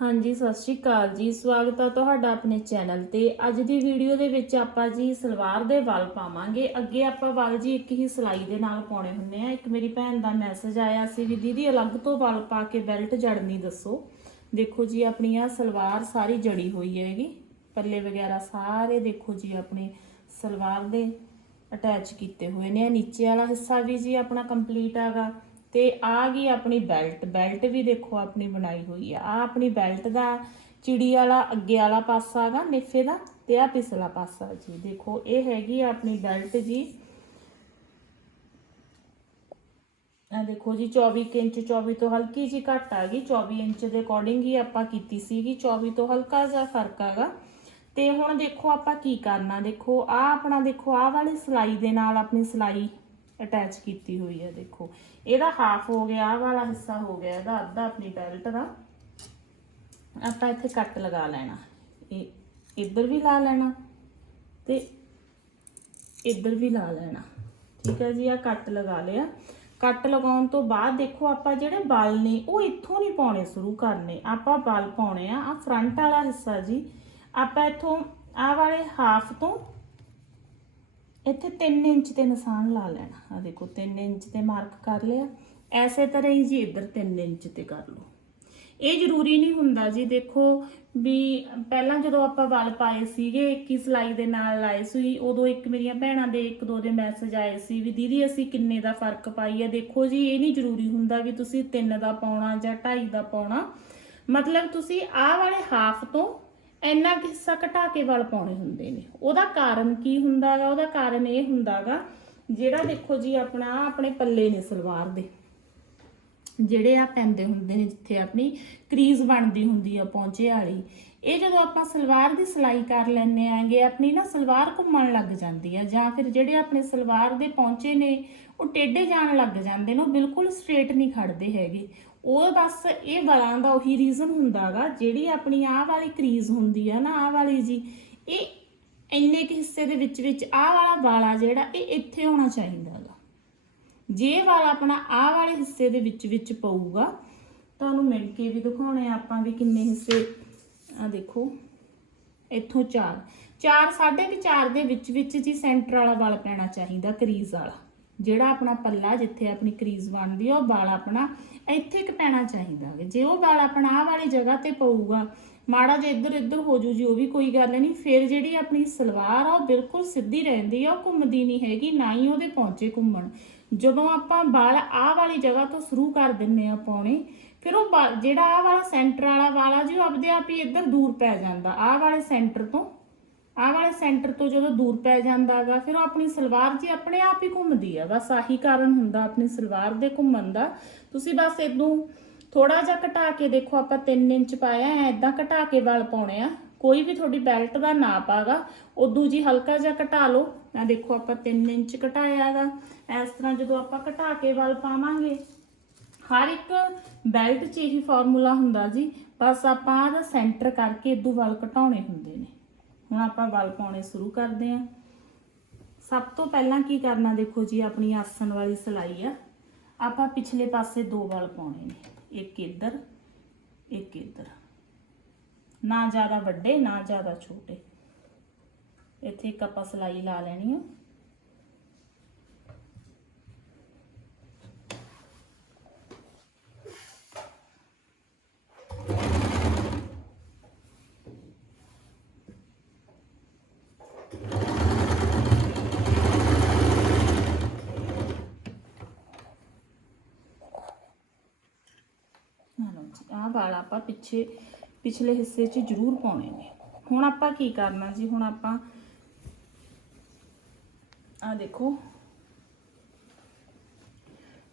ਹਾਂਜੀ, ਸਤਿ ਸ਼੍ਰੀ ਅਕਾਲ ਜੀ। ਸਵਾਗਤ ਹੈ ਤੁਹਾਡਾ ਆਪਣੇ ਚੈਨਲ ਤੇ। ਅੱਜ ਦੀ ਵੀਡੀਓ ਦੇ ਵਿੱਚ ਆਪਾਂ ਜੀ ਸਲਵਾਰ ਦੇ ਵੱਲ ਪਾਵਾਂਗੇ। ਅੱਗੇ ਆਪਾਂ ਵੱਲ ਜੀ ਇੱਕ ਹੀ ਸਲਾਈ ਦੇ ਨਾਲ ਪਾਉਣੇ ਹੁੰਦੇ ਆ। ਇੱਕ ਮੇਰੀ ਭੈਣ ਦਾ ਮੈਸੇਜ ਆਇਆ ਸੀ ਵੀ, ਦੀਦੀ, ਅਲੱਗ ਤੋਂ ਵੱਲ ਪਾ ਕੇ ਬੈਲਟ ਜੜਨੀ ਦੱਸੋ। ਦੇਖੋ ਜੀ, ਆਪਣੀ ਆ ਸਲਵਾਰ ਸਾਰੀ ਜੜੀ ਹੋਈ ਹੈਗੀ। ਪੱਲੇ ਵਗੈਰਾ ਸਾਰੇ ਦੇਖੋ ਜੀ, ਆਪਣੇ ਸਲਵਾਰ ਦੇ ਅਟੈਚ ਕੀਤੇ ਹੋਏ ਨੇ। ਇਹ ਨੀਚੇ ਵਾਲਾ ਹਿੱਸਾ ਵੀ ਜੀ ਆਪਣਾ ਕੰਪਲੀਟ ਹੈਗਾ। ਤੇ ਆ ਗਈ ਆਪਣੀ ਬੈਲਟ। ਬੈਲਟ ਵੀ ਦੇਖੋ ਆਪਣੀ ਬਣਾਈ ਹੋਈ ਆ। ਆ ਆਪਣੀ ਬੈਲਟ ਦਾ ਚਿੜੀ ਵਾਲਾ, ਅੱਗੇ ਵਾਲਾ ਪਾਸਾ ਹੈਗਾ, ਨਿਫੇ ਦਾ ਤੇ ਆ ਪਿਛਲਾ ਪਾਸਾ ਜੀ। ਦੇਖੋ, ਇਹ ਹੈਗੀ ਆਪਣੀ ਬੈਲਟ ਜੀ। ਆ ਦੇਖੋ ਜੀ 24 ਕੁ ਇੰਚ 24 ਤੋਂ ਹਲਕੀ ਜੀ ਘੱਟ ਆ ਗਈ। 24 ਇੰਚ ਦੇ ਅਕੋਰਡਿੰਗ ਹੀ ਆਪਾਂ ਕੀਤੀ ਸੀਗੀ। 24 ਤੋਂ ਹਲਕਾ ਜਿਹਾ ਫ਼ਰਕ ਆਗਾ ਤੇ ਹੁਣ ਦੇਖੋ ਆਪਾਂ ਕੀ ਕਰਨਾ। ਦੇਖੋ ਆ ਆਪਣਾ, ਦੇਖੋ, ਆਹ ਵਾਲੀ ਸਲਾਈ ਦੇ ਨਾਲ ਆਪਣੀ ਸਲਾਈ ਅਟੈਚ ਕੀਤੀ ਹੋਈ ਹੈ, ਦੇਖੋ। ਇਹਦਾ ਹਾਫ ਹੋ ਗਿਆ, ਆਹ ਵਾਲਾ ਹਿੱਸਾ ਹੋ ਗਿਆ, ਇਹਦਾ ਅੱਧਾ ਆਪਣੀ ਬੈਲਟ ਦਾ। ਆਪਾਂ ਇੱਥੇ ਕੱਟ ਲਗਾ ਲੈਣਾ। ਇਹ ਇੱਧਰ ਵੀ ਲਾ ਲੈਣਾ ਤੇ ਇੱਧਰ ਵੀ ਲਾ ਲੈਣਾ। ਠੀਕ ਹੈ ਜੀ ਆ ਕੱਟ ਲਗਾ ਲਿਆ। ਕੱਟ ਲਗਾਉਣ ਤੋਂ ਬਾਅਦ ਦੇਖੋ ਆਪਾਂ ਜਿਹੜੇ ਬਲ ਨੇ, ਉਹ ਇੱਥੋਂ ਨਹੀਂ ਪਾਉਣੇ, ਸ਼ੁਰੂ ਕਰਨੇ। ਆਪਾਂ ਬਲ ਪਾਉਣੇ ਆ ਆ ਫਰੰਟ ਵਾਲਾ ਹਿੱਸਾ ਜੀ। ਆਪਾਂ ਇੱਥੋਂ ਆਹ ਵਾਲੇ ਹਾਫ ਤੋਂ ਇੱਥੇ 3 ਇੰਚ ਤੇ ਨਿਸ਼ਾਨ ਲਾ ਲੈਣਾ। ਆ ਦੇਖੋ 3 ਇੰਚ ਤੇ ਮਾਰਕ ਕਰ ਲਿਆ। ਐਸੇ ਤਰ੍ਹਾਂ ਹੀ ਜੀ ਇੱਧਰ 3 ਇੰਚ ਤੇ ਕਰ ਲਓ। ਇਹ ਜ਼ਰੂਰੀ ਨਹੀਂ ਹੁੰਦਾ ਜੀ, ਦੇਖੋ ਵੀ ਪਹਿਲਾਂ ਜਦੋਂ ਆਪਾਂ ਵਲ ਪਾਏ ਸੀਗੇ 21 ਸਲਾਈ ਦੇ ਨਾਲ ਲਾਏ ਸੀ, ਉਦੋਂ ਇੱਕ ਮੇਰੀਆਂ ਭੈਣਾਂ ਦੇ, ਇੱਕ ਦੋ ਦੇ ਮੈਸੇਜ ਆਏ ਸੀ ਵੀ ਦੀਦੀ ਅਸੀਂ ਕਿੰਨੇ ਦਾ ਫ਼ਰਕ ਪਾਈ ਹੈ ਦੇਖੋ ਜੀ, ਇਹ ਨਹੀਂ ਜ਼ਰੂਰੀ ਹੁੰਦਾ ਵੀ ਤੁਸੀਂ 3 ਦਾ ਪਾਉਣਾ ਜਾਂ 2.5 ਦਾ ਪਾਉਣਾ। ਮਤਲਬ ਤੁਸੀਂ ਆਹ ਵਾਲੇ ਹਾਫ ਤੋਂ ਇੰਨਾ ਕੁ ਹਿੱਸਾ ਘਟਾ ਕੇ ਵਲ ਪਾਉਣੇ ਹੁੰਦੇ ਨੇ। ਉਹਦਾ ਕਾਰਨ ਕੀ ਹੁੰਦਾਗਾ? ਉਹਦਾ ਕਾਰਨ ਇਹ ਹੁੰਦਾਗਾ, ਜਿਹੜਾ ਦੇਖੋ ਜੀ ਆਪਣਾ, ਆਪਣੇ ਪੱਲੇ ਨੇ ਸਲਵਾਰ ਦੇ। ਜਿਹੜੇ ਆ ਪੈਂਦੇ ਹੁੰਦੇ ਨੇ ਜਿੱਥੇ ਆਪਣੀ ਕਰੀਜ਼ ਬਣਦੀ ਹੁੰਦੀ ਆ ਪੌਂਚੇ ਵਾਲੀ। ਇਹ ਜਦੋਂ ਆਪਾਂ ਸਲਵਾਰ ਦੀ ਸਿਲਾਈ ਕਰ ਲੈਂਦੇ ਆਂਗੇ, ਆਪਣੀ ਨਾ ਸਲਵਾਰ ਘੁੰਮਣ ਲੱਗ ਜਾਂਦੀ ਆ, ਜਾਂ ਫਿਰ ਜਿਹੜੇ ਆਪਣੇ ਸਲਵਾਰ ਦੇ ਪੌਂਚੇ ਨੇ, ਉਹ ਟੇਢੇ ਜਾਣ ਲੱਗ ਜਾਂਦੇ ਨੇ, ਉਹ ਬਿਲਕੁਲ ਸਟ੍ਰੇਟ ਨਹੀਂ ਖੜਦੇ ਹੈਗੇ। ਉਹ ਬਸ ਇਹ ਵਾਲਾਂ ਦਾ ਉਹੀ ਰੀਜ਼ਨ ਹੁੰਦਾਗਾ, ਜਿਹੜੀ ਆਪਣੀ ਆਹ ਵਾਲੀ ਕਰੀਜ਼ ਹੁੰਦੀ ਆ ਨਾ, ਆਹ ਵਾਲੀ ਜੀ, ਇਹ ਇੰਨੇ ਕੁ ਹਿੱਸੇ ਦੇ ਵਿੱਚ ਵਿੱਚ ਆਹ ਵਾਲਾ ਵਾਲਾ ਜਿਹੜਾ, ਇਹ ਇੱਥੇ ਹੋਣਾ ਚਾਹੀਦਾ ਗਾ ਜੇ ਵਾਲ ਆਪਣਾ ਆਹ ਵਾਲੇ ਹਿੱਸੇ ਦੇ ਵਿੱਚ ਵਿੱਚ ਪਊਗਾ, ਤੁਹਾਨੂੰ ਮਿਲ ਕੇ ਵੀ ਦਿਖਾਉਣੇ ਆ ਆਪਾਂ ਵੀ ਕਿੰਨੇ ਹਿੱਸੇ ਆ ਦੇਖੋ, ਇੱਥੋਂ 4 4 4.5 4 ਦੇ ਵਿੱਚ ਵਿੱਚ ਜੀ ਸੈਂਟਰ ਵਾਲਾ ਵਾਲ ਪੈਣਾ ਚਾਹੀਦਾ ਕਰੀਜ਼ ਵਾਲਾ। ਜਿਹੜਾ ਆਪਣਾ ਪੱਲਾ ਜਿੱਥੇ ਆਪਣੀ ਕਰੀਜ਼ ਬਣਦੀ ਆ, ਉਹ ਵਾਲ ਆਪਣਾ ਇੱਥੇ ਇੱਕ ਪੈਣਾ ਚਾਹੀਦਾ ਗਾ। ਜੇ ਉਹ ਵਾਲ ਆਪਣਾ ਆਹ ਵਾਲੀ ਜਗ੍ਹਾ ਤੇ ਪਊਗਾ, ਮਾੜਾ ਜਿਹਾ ਇੱਧਰ ਇੱਧਰ ਹੋ ਜੂ ਜੀ, ਉਹ ਵੀ ਕੋਈ ਗੱਲ ਨਹੀਂ। ਫਿਰ ਜਿਹੜੀ ਆਪਣੀ ਸਲਵਾਰ ਆ, ਉਹ ਬਿਲਕੁਲ ਸਿੱਧੀ ਰਹਿੰਦੀ ਆ, ਉਹ ਘੁੰਮਦੀ ਨਹੀਂ ਹੈਗੀ, ਨਾ ਹੀ ਉਹਦੇ ਪਹੁੰਚੇ ਘੁੰਮਣ। ਜਦੋਂ ਆਪਾਂ ਵਾਲ ਆਹ ਵਾਲੀ ਜਗ੍ਹਾ ਤੋਂ ਸ਼ੁਰੂ ਕਰ ਦਿੰਨੇ ਆ ਪਾਉਣੇ, ਫਿਰ ਉਹ ਵਾ- ਜਿਹੜਾ ਆਹ ਵਾਲਾ ਸੈਂਟਰ ਵਾਲਾ ਵਾਲਾ ਜੀ, ਉਹ ਆਪਦੇ ਆਪ ਹੀ ਇੱਧਰ ਦੂਰ ਪੈ ਜਾਂਦਾ। ਆਹ ਵਾਲੇ ਸੈਂਟਰ ਤੋਂ ਆਹ ਵਾਲੇ ਸੈਂਟਰ ਤੋਂ ਜਦੋਂ ਦੂਰ ਪੈ ਜਾਂਦਾਗਾ, ਫਿਰ ਉਹ ਆਪਣੀ ਸਲਵਾਰ ਜੀ ਆਪਣੇ ਆਪ ਹੀ ਘੁੰਮਦੀ ਆ। ਬਸ ਆਹੀ ਕਾਰਨ ਹੁੰਦਾ ਆਪਣੀ ਸਲਵਾਰ ਦੇ ਘੁੰਮਣ ਦਾ। ਤੁਸੀਂ ਬਸ ਇਹਨੂੰ ਥੋੜਾ ਜਿਹਾ ਘਟਾ ਕੇ ਦੇਖੋ, ਆਪਾਂ 3 ਇੰਚ ਪਾਇਆ, ਐ ਇਦਾਂ ਘਟਾ ਕੇ ਵਾਲ ਪਾਉਣੇ ਆ। ਕੋਈ ਵੀ ਤੁਹਾਡੀ ਬੈਲਟ ਦਾ ਨਾਪ ਆਗਾ ਉਦੋਂ ਜੀ ਹਲਕਾ ਜਿਹਾ ਘਟਾ ਲਓ। ਆ ਦੇਖੋ, ਆਪਾਂ 3 ਇੰਚ ਘਟਾਇਆ ਹੈਗਾ ਇਸ ਤਰ੍ਹਾਂ ਜਦੋਂ ਆਪਾਂ ਘਟਾ ਕੇ ਵਾਲ ਪਾਵਾਂਗੇ, ਹਰ ਇੱਕ ਬੈਲਟ 'ਚ ਇਹੀ ਫਾਰਮੂਲਾ ਹੁੰਦਾ ਜੀ। ਬਸ ਆਪਾਂ ਇਹਦਾ ਸੈਂਟਰ ਕਰਕੇ ਇਦੋਂ ਵਾਲ ਘਟਾਉਣੇ ਹੁੰਦੇ ਨੇ। ਹੁਣ ਆਪਾਂ ਵਾਲ ਪਾਉਣੇ ਸ਼ੁਰੂ ਕਰਦੇ ਹਾਂ। ਸਭ ਤੋਂ ਪਹਿਲਾਂ ਕੀ ਕਰਨਾ ਦੇਖੋ ਜੀ, ਆਪਣੀ ਆਸਣ ਵਾਲੀ ਸਲਾਈ ਆ। ਆਪਾਂ ਪਿਛਲੇ ਪਾਸੇ ਦੋ ਵਾਲ ਪਾਉਣੇ ਨੇ, ਇੱਕ ਇੱਧਰ ਇੱਕ ਇੱਧਰ। ਨਾ ਜ਼ਿਆਦਾ ਵੱਡੇ, ਨਾ ਜ਼ਿਆਦਾ ਛੋਟੇ। ਇੱਥੇ ਇੱਕ ਆਪਾਂ ਸਲਾਈ ਲਾ ਲੈਣੀ ਆ। ਲਓ ਜੀ, ਆਹ ਵਾਲ ਆਪਾਂ ਪਿੱਛੇ, ਪਿਛਲੇ ਹਿੱਸੇ 'ਚ ਜ਼ਰੂਰ ਪਾਉਣੇ ਨੇ। ਹੁਣ ਆਪਾਂ ਕੀ ਕਰਨਾ ਜੀ, ਹੁਣ ਆਪਾਂ ਆ ਦੇਖੋ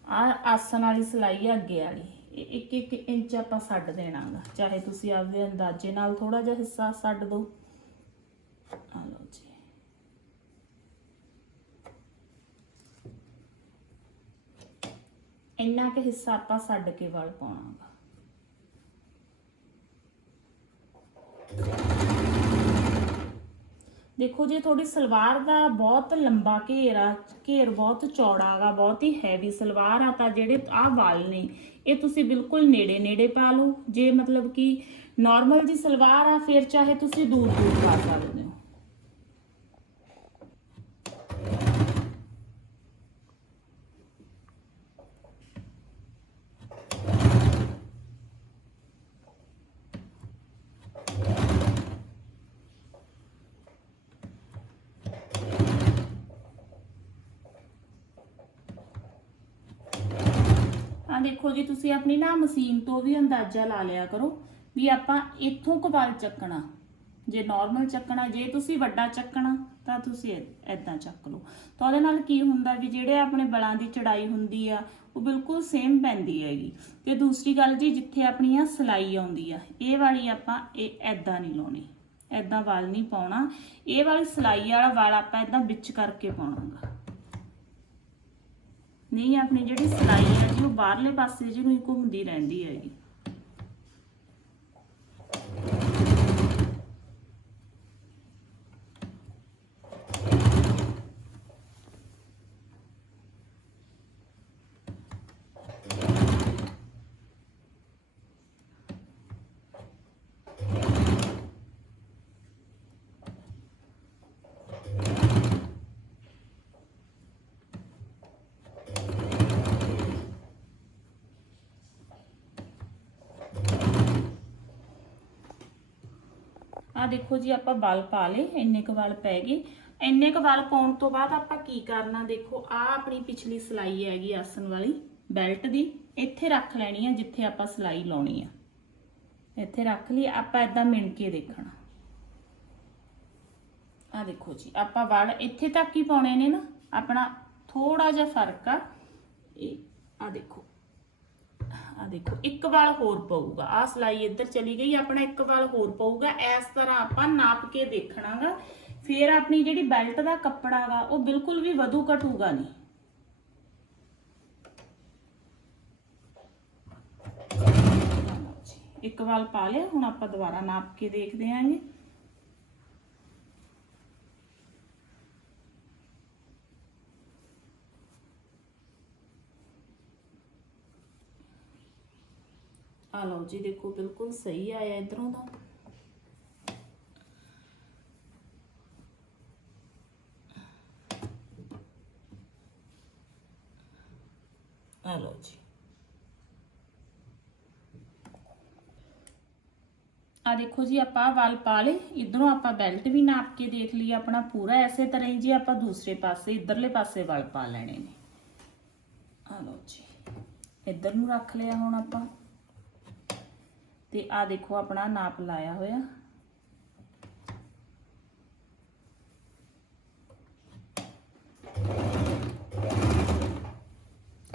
ਆ ਆਸਣ ਵਾਲੀ ਸਲਾਈ ਆ ਅੱਗੇ ਵਾਲੀ, ਇਹ ਇੱਕ ਇੱਕ ਇੰਚ ਆਪਾਂ ਛੱਡ ਦੇਣਾਗਾ। ਚਾਹੇ ਤੁਸੀਂ ਆਪਦੇ ਅੰਦਾਜ਼ੇ ਨਾਲ ਥੋੜਾ ਜਿਹਾ ਹਿੱਸਾ ਛੱਡ ਦਿਓ। ਆ ਲਓ ਜੀ। ਇੰਨਾ ਕੁ ਹਿੱਸਾ ਆਪਾਂ ਛੱਡ ਕੇ ਵਾਲ ਪਾਉਣਾਗਾ। ਦੇਖੋ ਜੇ, ਤੁਹਾਡੀ ਸਲਵਾਰ ਦਾ ਬਹੁਤ ਲੰਬਾ ਘੇਰ ਆ ਘੇਰ ਬਹੁਤ ਚੌੜਾ ਗਾ, ਬਹੁਤ ਹੀ ਹੈਵੀ ਸਲਵਾਰ ਆ ਤਾਂ ਜਿਹੜੇ ਆਹ ਵਾਲ ਨੇ, ਇਹ ਤੁਸੀਂ ਬਿਲਕੁਲ ਨੇੜੇ ਨੇੜੇ ਪਾ ਲਓ। ਜੇ ਮਤਲਬ ਕਿ ਨਾਰਮਲ ਜੀ ਸਲਵਾਰ ਆ, ਫਿਰ ਚਾਹੇ ਤੁਸੀਂ ਦੂਰ ਦੂਰ ਪਾ ਸਕਦੇ ਹੋ ਆ ਦੇਖੋ ਜੀ, ਤੁਸੀਂ ਆਪਣੀ ਨਾ ਮਸ਼ੀਨ ਤੋਂ ਵੀ ਅੰਦਾਜ਼ਾ ਲਾ ਲਿਆ ਕਰੋ ਵੀ ਆਪਾਂ ਇੱਥੋਂ ਕਵਾਲ ਚੱਕਣਾ। ਜੇ ਨਾਰਮਲ ਚੱਕਣਾ, ਜੇ ਤੁਸੀਂ ਵੱਡਾ ਚੱਕਣਾ, ਤਾਂ ਤੁਸੀਂ ਐਦਾਂ ਚੱਕ ਲਓ। ਤਾਂ ਉਹਦੇ ਨਾਲ ਕੀ ਹੁੰਦਾ ਵੀ ਜਿਹੜੇ ਆਪਣੇ ਬਲਾਂ ਦੀ ਚੜਾਈ ਹੁੰਦੀ ਆ, ਉਹ ਬਿਲਕੁਲ ਸੇਮ ਪੈਂਦੀ ਹੈਗੀ। ਤੇ ਦੂਸਰੀ ਗੱਲ ਜੀ, ਜਿੱਥੇ ਆਪਣੀ ਆ ਸਲਾਈ ਆਉਂਦੀ ਆ, ਇਹ ਵਾਲੀ ਆਪਾਂ ਇਹ ਐਦਾਂ ਨਹੀਂ ਲਾਉਣੀ। ਐਦਾਂ ਵਾਲ ਨਹੀਂ ਪਾਉਣਾ। ਇਹ ਵਾਲੀ ਸਲਾਈ ਵਾਲਾ ਵਾਲ ਆਪਾਂ ਐਦਾਂ ਵਿੱਚ ਕਰਕੇ ਪਾਉਣਾਗਾ। ਨਹੀਂ ਆਪਣੀ ਜਿਹੜੀ ਸਿਲਾਈ ਹੈ ਜੀ ਉਹ ਬਾਹਰਲੇ ਪਾਸੇ ਜਿਹਨੂੰ ਹੀ ਘੁੰਮਦੀ ਰਹਿੰਦੀ ਹੈਗੀ। ਆ ਦੇਖੋ ਜੀ, ਆਪਾਂ ਵਲ ਪਾ ਲਏ, ਇੰਨੇ ਕ ਵਲ ਪੈ ਗਏ। ਇੰਨੇ ਕ ਵਲ ਪਾਉਣ ਤੋਂ ਬਾਅਦ ਆਪਾਂ ਕੀ ਕਰਨਾ, ਦੇਖੋ ਆ ਆਪਣੀ ਪਿਛਲੀ ਸਲਾਈ ਹੈਗੀ ਆਸਨ ਵਾਲੀ ਬੈਲਟ ਦੀ। ਇੱਥੇ ਰੱਖ ਲੈਣੀ ਆ ਜਿੱਥੇ ਆਪਾਂ ਸਲਾਈ ਲਾਉਣੀ ਆ। ਇੱਥੇ ਰੱਖ ਲਈ, ਆਪਾਂ ਇਦਾਂ ਮਿਣ ਕੇ ਦੇਖਣਾ। ਆ ਦੇਖੋ ਜੀ, ਆਪਾਂ ਵਲ ਇੱਥੇ ਤੱਕ ਹੀ ਪਾਉਣੇ ਨੇ ਨਾ, ਆਪਣਾ ਥੋੜਾ ਜਿਹਾ ਫ਼ਰਕ ਆ। ਇਹ ਆ ਦੇਖੋ। ਆ ਦੇਖੋ, ਇੱਕ ਵਾਲ ਹੋਰ ਪਊਗਾ। ਆ ਸਲਾਈ ਇੱਧਰ ਚਲੀ ਗਈ, ਆਪਣਾ ਇੱਕ ਵਾਲ ਹੋਰ ਪਊਗਾ। ਇਸ ਤਰ੍ਹਾਂ ਆਪਾਂ ਨਾਪ ਕੇ ਦੇਖਣਾਗਾ। ਫਿਰ ਆਪਣੀ ਜਿਹੜੀ ਬੈਲਟ ਦਾ ਕੱਪੜਾ ਗਾ ਉਹ ਬਿਲਕੁਲ ਵੀ ਵਧੂ ਘਟੂਗਾ ਨਹੀਂ। ਇੱਕ ਵਾਲ ਪਾ ਲਿਆ, ਹੁਣ ਆਪਾਂ ਦੁਬਾਰਾ ਨਾਪ ਕੇ ਦੇਖਦੇ ਆਂਗੇ। ਆ ਲਓ ਜੀ, ਦੇਖੋ ਬਿਲਕੁਲ ਸਹੀ ਆਇਆ ਇਧਰੋਂ ਦਾ। ਆ ਲਓ ਜੀ। ਆ ਦੇਖੋ ਜੀ, ਆਪਾਂ ਵਾਲ ਪਾ ਲਏ। ਇਧਰੋਂ ਆਪਾਂ ਬੈਲਟ ਵੀ ਨਾਪ ਕੇ ਦੇਖ ਲਈ, ਆਪਣਾ ਪੂਰਾ ਐਸੇ ਤਰ੍ਹਾਂ ਹੀ ਜੀ ਆਪਾਂ ਦੂਸਰੇ ਪਾਸੇ, ਇਧਰਲੇ ਪਾਸੇ ਵਾਲ ਪਾ ਲੈਣੇ ਨੇ। ਆ ਲਓ ਜੀ। ਇੱਧਰ ਨੂੰ ਰੱਖ ਲਿਆ ਹੁਣ ਆਪਾਂ। ਤੇ ਆ ਦੇਖੋ ਆਪਣਾ ਨਾਪ ਲਾਇਆ ਹੋਇਆ।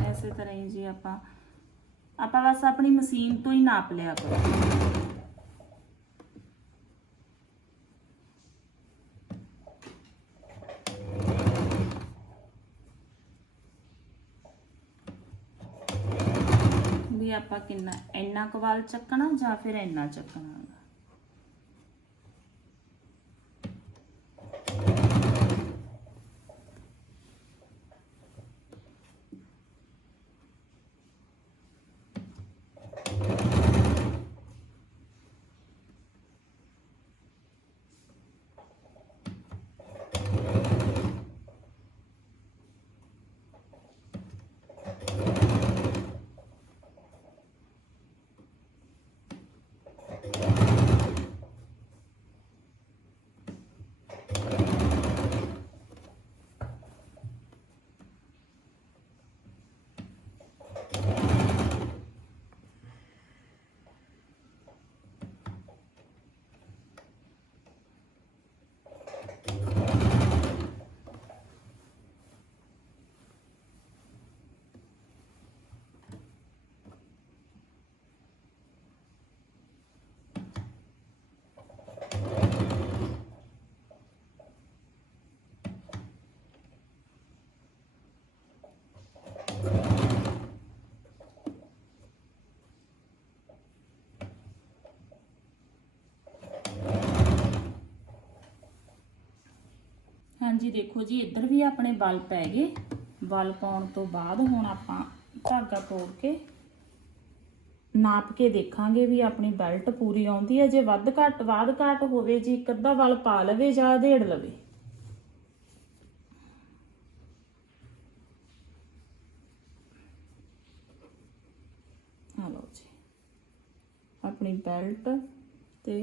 ਐਸੇ ਤਰ੍ਹਾਂ ਹੀ ਜੀ ਆਪਾਂ ਆਪਾਂ ਬਸ ਆਪਣੀ ਮਸ਼ੀਨ ਤੋਂ ਹੀ ਨਾਪ ਲਿਆ ਕਰੋ ਵੀ ਆਪਾਂ ਕਿੰਨਾ ਇੰਨਾ ਕਵਾਲ ਚੱਕਣਾ ਜਾਂ ਫਿਰ ਇੰਨਾ ਚੱਕਣਾ? ਹਾਂਜੀ, ਦੇਖੋ ਜੀ, ਇੱਧਰ ਵੀ ਆਪਣੇ ਬਲ ਪੈ ਗਏ। ਬਲ ਪਾਉਣ ਤੋਂ ਬਾਅਦ ਹੁਣ ਆਪਾਂ ਧਾਗਾ ਤੋੜ ਕੇ ਨਾਪ ਕੇ ਦੇਖਾਂਗੇ ਵੀ ਆਪਣੀ ਬੈਲਟ ਪੂਰੀ ਆਉਂਦੀ ਹੈ। ਜੇ ਵੱਧ ਘੱਟ ਵੱਧ ਘੱਟ ਹੋਵੇ ਜੀ, ਇੱਕ ਅੱਧਾ ਵਲ ਪਾ ਲਵੇ ਜਾਂ ਢੇੜ ਲਵੇ। ਆ ਲਓ ਜੀ, ਆਪਣੀ ਬੈਲਟ ਤੇ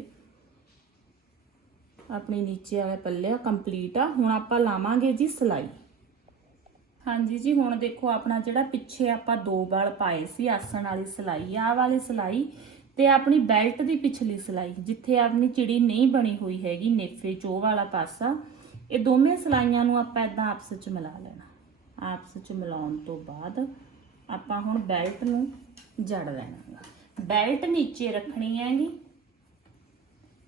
ਆਪਣੀ ਨੀਚੇ ਵਾਲਾ ਪੱਲਿਆ ਕੰਪਲੀਟ ਆ। ਹੁਣ ਆਪਾਂ ਲਾਵਾਂਗੇ ਜੀ ਸਲਾਈ। ਹਾਂਜੀ ਜੀ, ਹੁਣ ਦੇਖੋ ਆਪਣਾ ਜਿਹੜਾ ਪਿੱਛੇ ਆਪਾਂ ਦੋ ਵਾਲ ਪਾਏ ਸੀ, ਆਸਣ ਵਾਲੀ ਸਲਾਈ, ਆਹ ਵਾਲੀ ਸਲਾਈ ਤੇ ਆਪਣੀ ਬੈਲਟ ਦੀ ਪਿਛਲੀ ਸਲਾਈ, ਜਿੱਥੇ ਆਪਣੀ ਚਿੜੀ ਨਹੀਂ ਬਣੀ ਹੋਈ ਹੈਗੀ, ਨੇਫੇ ਚੋ ਵਾਲਾ ਪਾਸਾ। ਇਹ ਦੋਵੇਂ ਸਲਾਈਆਂ ਨੂੰ ਆਪਾਂ ਇਦਾਂ ਆਪਸ ਵਿੱਚ ਮਿਲਾ ਲੈਣਾ। ਆਪਸ ਵਿੱਚ ਮਿਲਾਉਣ ਤੋਂ ਬਾਅਦ ਆਪਾਂ ਹੁਣ ਬੈਲਟ ਨੂੰ ਜੜ ਲੈਣਾ ਗਾ। ਬੈਲਟ ਨੀਚੇ ਰੱਖਣੀ ਹੈਗੀ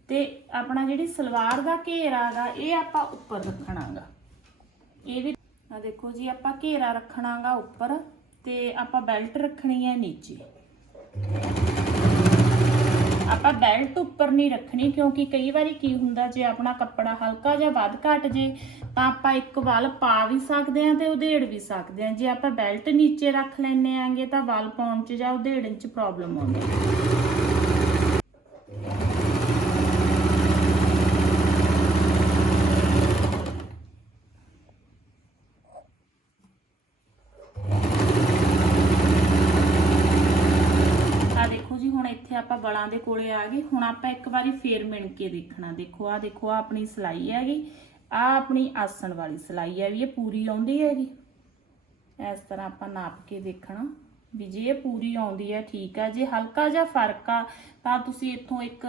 ਤੇ ਆਪਣਾ ਜਿਹੜੀ ਸਲਵਾਰ ਦਾ ਘੇਰਾ ਹੈਗਾ ਇਹ ਆਪਾਂ ਉੱਪਰ ਰੱਖਣਾਗਾ। ਇਹ ਵੀ ਆ ਦੇਖੋ ਜੀ, ਆਪਾਂ ਘੇਰਾ ਰੱਖਣਾਗਾ ਉੱਪਰ ਤੇ ਆਪਾਂ ਬੈਲਟ ਰੱਖਣੀ ਹੈ ਨੀਚੇ। ਆਪਾਂ ਬੈਲਟ ਉੱਪਰ ਨਹੀਂ ਰੱਖਣੀ ਕਿਉਂਕਿ ਕਈ ਵਾਰੀ ਕੀ ਹੁੰਦਾ, ਜੇ ਆਪਣਾ ਕੱਪੜਾ ਹਲਕਾ ਜਾਂ ਵੱਧ ਘਟ ਜੇ, ਤਾਂ ਆਪਾਂ ਇੱਕ ਵੱਲ ਪਾ ਵੀ ਸਕਦੇ ਹਾਂ ਤੇ ਉਧੇੜ ਵੀ ਸਕਦੇ ਹਾਂ। ਜੇ ਆਪਾਂ ਬੈਲਟ ਨੀਚੇ ਰੱਖ ਲੈਨੇ ਆਂਗੇ ਤਾਂ ਵੱਲ ਪਾਉਣ 'ਚ ਜਾਂ ਉਧੇੜਨ 'ਚ ਪ੍ਰੋਬਲਮ ਆਉਂਦੀ ਹੈ ਆ ਦੇਖੋ ਜੀ ਹੁਣ ਇੱਥੇ ਦੇ ਕੋਲੇ ਆ ਗਏ ਹੁਣ ਆਪਾਂ ਇੱਕ ਵਾਰੀ ਫੇਰ ਮਿਣ ਕੇ ਦੇਖਣਾ। ਦੇਖੋ ਆ ਦੇਖੋ ਆ ਆਪਣੀ ਸਲਾਈ ਹੈਗੀ। ਆ ਆਪਣੀ ਆਸਣ ਵਾਲੀ ਸਲਾਈ ਹੈ ਵੀ ਇਹ ਪੂਰੀ ਆਉਂਦੀ ਹੈਗੀ। ਇਸ ਤਰ੍ਹਾਂ ਆਪਾਂ ਨਾਪ ਕੇ ਦੇਖਣਾ ਵੀ ਜੇ ਇਹ ਪੂਰੀ ਆਉਂਦੀ ਹੈ, ਠੀਕ ਹੈ। ਜੇ ਹਲਕਾ ਜਿਹਾ ਫ਼ਰਕ ਆ, ਤਾਂ ਤੁਸੀਂ ਇੱਥੋਂ ਇੱਕ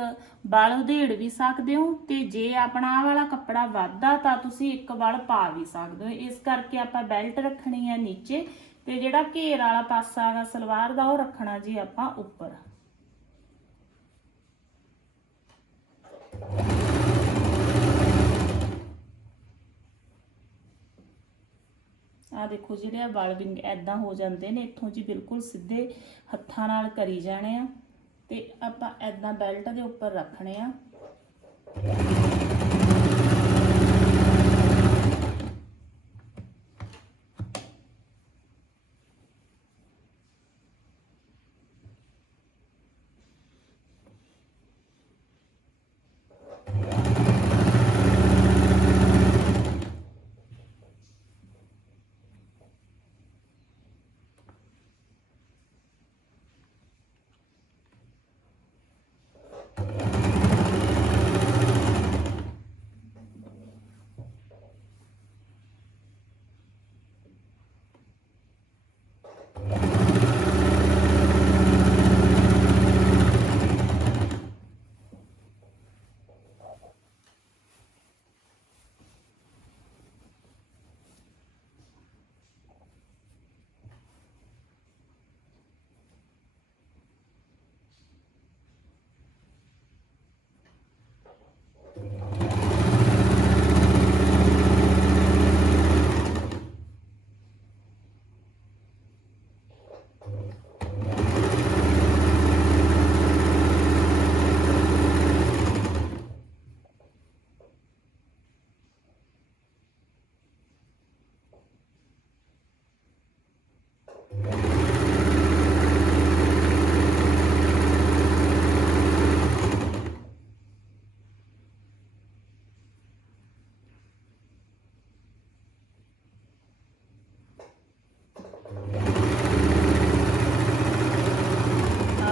ਬਲ ਉਧੇੜ ਵੀ ਸਕਦੇ ਹੋ ਤੇ ਜੇ ਆਪਣਾ ਆਹ ਵਾਲਾ ਕੱਪੜਾ ਵੱਧਦਾ, ਤਾਂ ਤੁਸੀਂ ਇੱਕ ਬਲ ਪਾ ਵੀ ਸਕਦੇ ਹੋ। ਇਸ ਕਰਕੇ ਆਪਾਂ ਬੈਲਟ ਰੱਖਣੀ ਹੈ ਨੀਚੇ ਤੇ ਜਿਹੜਾ ਘੇਰ ਵਾਲਾ ਪਾਸਾ ਹੈਗਾ, ਸਲਵਾਰ ਦਾ ਉਹ ਰੱਖਣਾ ਜੀ ਆਪਾਂ ਉੱਪਰ। ਆ ਦੇਖੋ ਜਿਹੜੇ ਆ ਵਾਲ ਵਿੰਗ ਐਦਾਂ ਹੋ ਜਾਂਦੇ ਨੇ, ਇੱਥੋਂ ਜੀ ਬਿਲਕੁਲ ਸਿੱਧੇ ਹੱਥਾਂ ਨਾਲ ਕਰੀ ਜਾਣੇ ਆ ਤੇ ਆਪਾਂ ਐਦਾਂ ਬੈਲਟ ਦੇ ਉੱਪਰ ਰੱਖਣੇ ਆ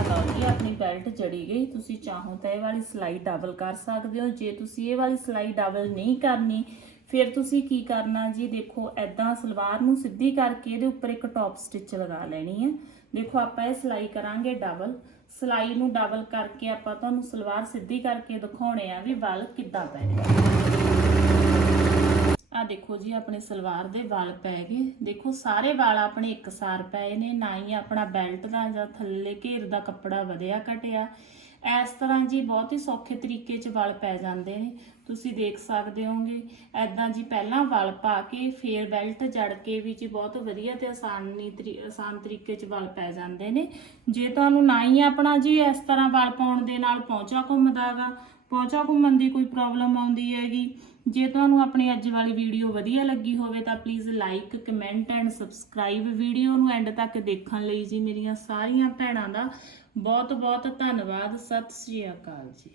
ਲਓ ਜੀ ਚੜੀ ਗਈ, ਤੁਸੀਂ ਚਾਹੋ ਤਾਂ ਇਹ ਵਾਲੀ ਸਲਾਈ ਡਬਲ ਕਰ ਸਕਦੇ ਹੋ। ਜੇ ਤੁਸੀਂ ਇਹ ਵਾਲੀ ਸਲਾਈ ਡਬਲ ਨਹੀਂ ਕਰਨੀ, ਫਿਰ ਤੁਸੀਂ ਕੀ ਕਰਨਾ ਜੀ? ਦੇਖੋ ਐਦਾਂ ਸਲਵਾਰ ਨੂੰ ਸਿੱਧੀ ਕਰਕੇ ਇਹਦੇ ਉੱਪਰ ਇੱਕ ਟੌਪ ਸਟਿਚ ਲਗਾ ਲੈਣੀ ਹੈ। ਦੇਖੋ, ਆਪਾਂ ਇਹ ਸਲਾਈ ਕਰਾਂਗੇ ਡਬਲ ਸਲਾਈ ਨੂੰ ਡਬਲ ਕਰਕੇ ਆਪਾਂ ਤੁਹਾਨੂੰ ਸਲਵਾਰ ਸਿੱਧੀ ਕਰਕੇ ਦਿਖਾਉਣੇ ਆ ਵੀ ਵੱਲ ਕਿੱਦਾਂ ਪੈ ਪੈਣੇ ਆ ਦੇਖੋ ਜੀ, ਆਪਣੇ ਸਲਵਾਰ ਦੇ ਵਾਲ ਪੈ ਗਏ। ਦੇਖੋ, ਸਾਰੇ ਵਾਲ ਆਪਣੇ ਇੱਕਸਾਰ ਪਏ ਨੇ, ਨਾ ਹੀ ਆਪਣਾ ਬੈਲਟ ਦਾ ਜਾਂ ਥੱਲੇ ਘੇਰ ਦਾ ਕੱਪੜਾ ਵਧਿਆ ਘਟਿਆ। ਇਸ ਤਰ੍ਹਾਂ ਜੀ ਬਹੁਤ ਹੀ ਸੌਖੇ ਤਰੀਕੇ 'ਚ ਵਾਲ ਪੈ ਜਾਂਦੇ ਨੇ। ਤੁਸੀਂ ਦੇਖ ਸਕਦੇ ਹੋਗੇ ਐਦਾਂ ਜੀ ਪਹਿਲਾਂ ਵਾਲ ਪਾ ਕੇ, ਫੇਰ ਬੈਲਟ ਜੜ ਕੇ ਵੀ ਜੀ ਬਹੁਤ ਵਧੀਆ ਤੇ ਆਸਾਨੀ ਤਰੀ- ਆਸਾਨ ਤਰੀਕੇ 'ਚ ਵਾਲ ਪੈ ਜਾਂਦੇ ਨੇ। ਜੇ ਤੁਹਾਨੂੰ ਨਾ ਹੀ ਆਪਣਾ ਜੀ ਇਸ ਤਰ੍ਹਾਂ ਵਾਲ ਪਾਉਣ ਦੇ ਨਾਲ ਪਹੁੰਚਾ ਘੁੰਮਦਾਗਾ ਪਹੁੰਚਾ ਘੁੰਮਣ ਦੀ ਕੋਈ ਪ੍ਰੋਬਲਮ ਆਉਂਦੀ ਹੈਗੀ ਜੇ ਤੁਹਾਨੂੰ ਆਪਣੀ ਅੱਜ ਵਾਲੀ ਵੀਡੀਓ ਵਧੀਆ ਲੱਗੀ ਹੋਵੇ ਤਾਂ please like comment and subscribe video ਨੂੰ ਐਂਡ ਤੱਕ ਦੇਖਣ ਲਈ ਜੀ ਮੇਰੀਆਂ ਸਾਰੀਆਂ ਭੈਣਾਂ ਦਾ ਬਹੁਤ ਬਹੁਤ ਧੰਨਵਾਦ। ਸਤਿ ਸ਼੍ਰੀ ਅਕਾਲ ਜੀ।